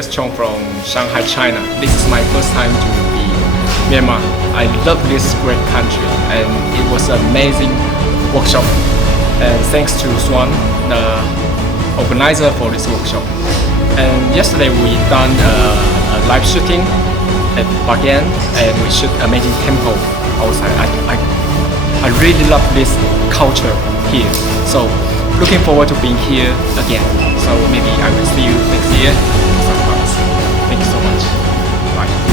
Here's Chong from Shanghai, China. This is my first time to be Myanmar. I love this great country and it was an amazing workshop. And thanks to Swan, the organizer for this workshop. And yesterday we done a live shooting at Bagan and we shoot amazing temple outside. I really love this culture here. So looking forward to being here again. So maybe I will see you next year. Thank you so much. Bye.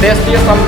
There's still some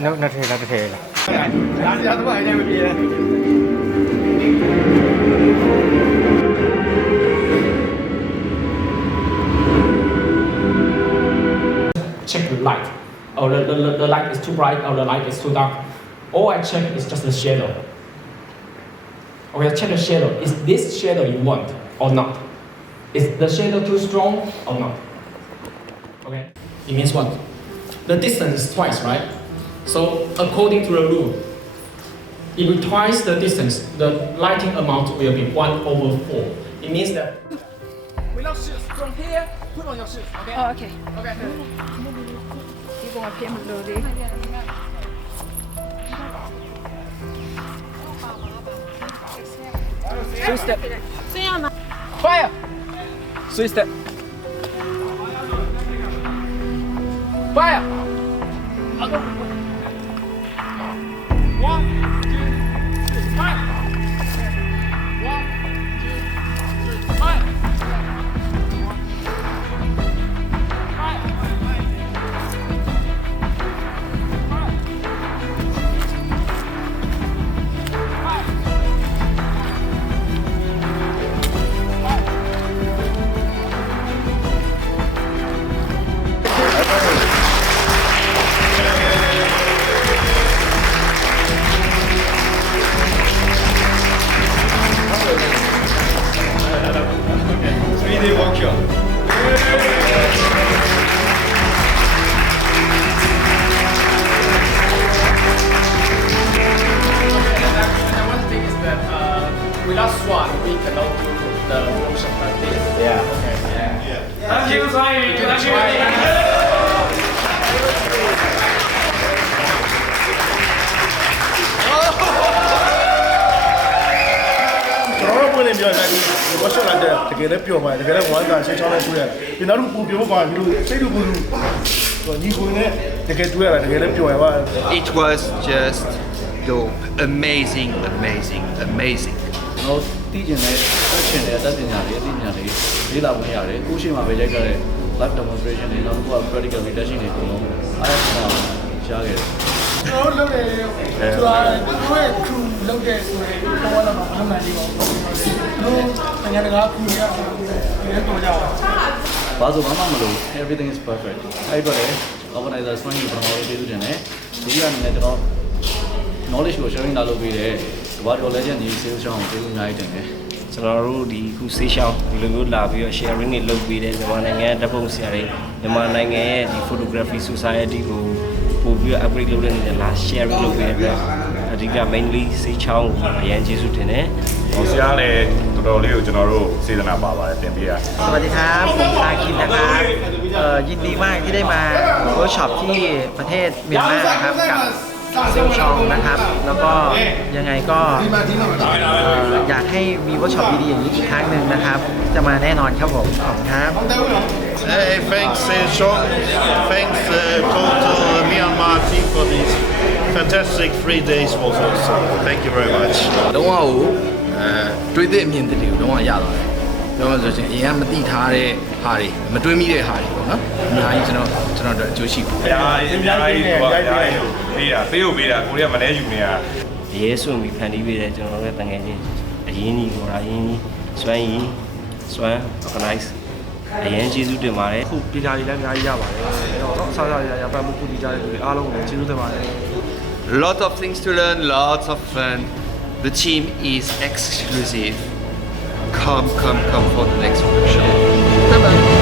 nó thế là check the light. Or the light is too bright or the light is too dark. All I check is just the shadow. Okay, check the shadow. Is this shadow you want or not? Is the shadow too strong or not? Okay. It means what? The distance is twice, right? So according to the rule, if we twice the distance, the lighting amount will be 1/4. It means that we lock shoes from here, put on your shoes, okay? Oh, okay. Okay. Đi cùng phía một đường đi. 3 step. 这样吗？ Fire! 3 step. Fire! I'll go. 1, 2, 3, fire! 1, 2, 3, fire! Without swan, we cannot do the motion like this. yeah Okay. Yeah. Thank you, Thank you. ဝင်နေပြောတယ်ဒီဘောရှော့လာတဲ့တကယ်လည်းပျော်ပါတယ်တကယ်လည်းဝမ်းသာချင်းချောင်းနဲ့တွေ့ရတယ်ဒီနောက်တစ်ခုပူပြောပါဒီလိုစိတ်တူကူတူညီကိုနဲ့တကယ်တွေ့ရတာတကယ်လည်းပျော်ရပါ It was just dope, amazing. ကျွန်တော်သိကျင်တဲ့ဆက်ချင်တဲ့အတတ်ပညာတွေအသိဉာဏ်တွေလေ့လာဝင်ရတယ်အခုရှိမှပဲရိုက်ကြတဲ့ live demonstration တွေနောက်တစ်ခုက practical research တွေအကုန်လုံးအားရပါရှားခဲ့တယ် ကျွန်တော်လုပ်တယ်ဆိုတာတို့ရဲ့ crew လုပ်တဲ့ဆိုရင်ဘောလာမှာအမှန်ကြီးပါဘူးတို့နိုင်ငံတကာ crew တွေကလည်းတော်ကြပါ ဘာလို့မှမလို့ everything is perfect အဲ့တော့လေ organizer ဆွမ်းကြီးကျွန်တော်တို့ကျေးဇူးတင်တယ်ဒုတိယအနေနဲ့ကျွန်တော် knowledge ကို sharing လာလုပ်ပေးတယ်ဘာတော်လဲချက်ညီစေးချောင်းကျေးဇူးအများကြီးတင်တယ် ကျွန်တော်တို့ဒီခုဆေးရှောင်းဒီလိုမျိုးလာပြီးတော့ sharing တွေလုပ်ပေးတယ်မြန်မာနိုင်ငံဓာတ်ပုံဆရာတွေမြန်မာနိုင်ငံရဲ့ဒီ photography society ကိုပို့ပြီးတော့ upgrade လုပ်တဲ့နေနဲ့လာ sharing လုပ်ပေးတဲ့အတွက်အဓိက mainly ဆေးချောင်းကိုအရင်ကျေးဇူးတင်တယ် ။ဆရာလည်းတော်တော်လေးကိုကျွန်တော်တို့စေတနာပါပါတယ်တင်ပေးရ สวัสดีครับผมอาคินนะครับยินดีมากที่ได้มาเวิร์กช็อปที่ประเทศเมียนมาครับกับเซลชองนะครับ แล้วก็ยังไงก็อยากให้มีเวิร์กช็อปดีๆอย่างนี้อีกครั้งหนึ่งนะครับ จะมาแน่นอนครับผมขอบคุณครับ Hey, thanks Chong. Thanks total Myanmar team for these fantastic 3 days also. So thank you very much. လုံးဝကိုတွေးတဲ့အမြင်တွေကိုလုံးဝရသွားတယ်ပြောမှဆိုရင်အရင်ကမသိထားတဲ့ဟာတွေမတွေးမိတဲ့ဟာတွေပေါ့နော်အများကြီးကျွန်တော်တို့အကျိုးရှိပါ ။ဘုရားအများကြီးဟိုအများကြီးပေးတာပေးကိုရီးယားမလဲယူနေတာ အရေးစွန့်ပြီးဖန်တီးပေးတယ်ကျွန်တော်တို့ရဲ့တန်ငယ်ချင်းအရင်ကြီးခေါ်တာအရင်ကြီးစွမ်းကြီးစွမ်း organize အရင်ကျေးဇူးတင်ပါတယ် ခုပညာတွေလည်းအများကြီးရပါတယ်အဲ့တော့အစားအစာရပတ်မှုခုဒီကြတဲ့လူတွေအားလုံးကိုကျေးဇူးတင်ပါတယ် Lot of things to learn, lots of fun. The team is exclusive. Come for the next workshop. Bye bye.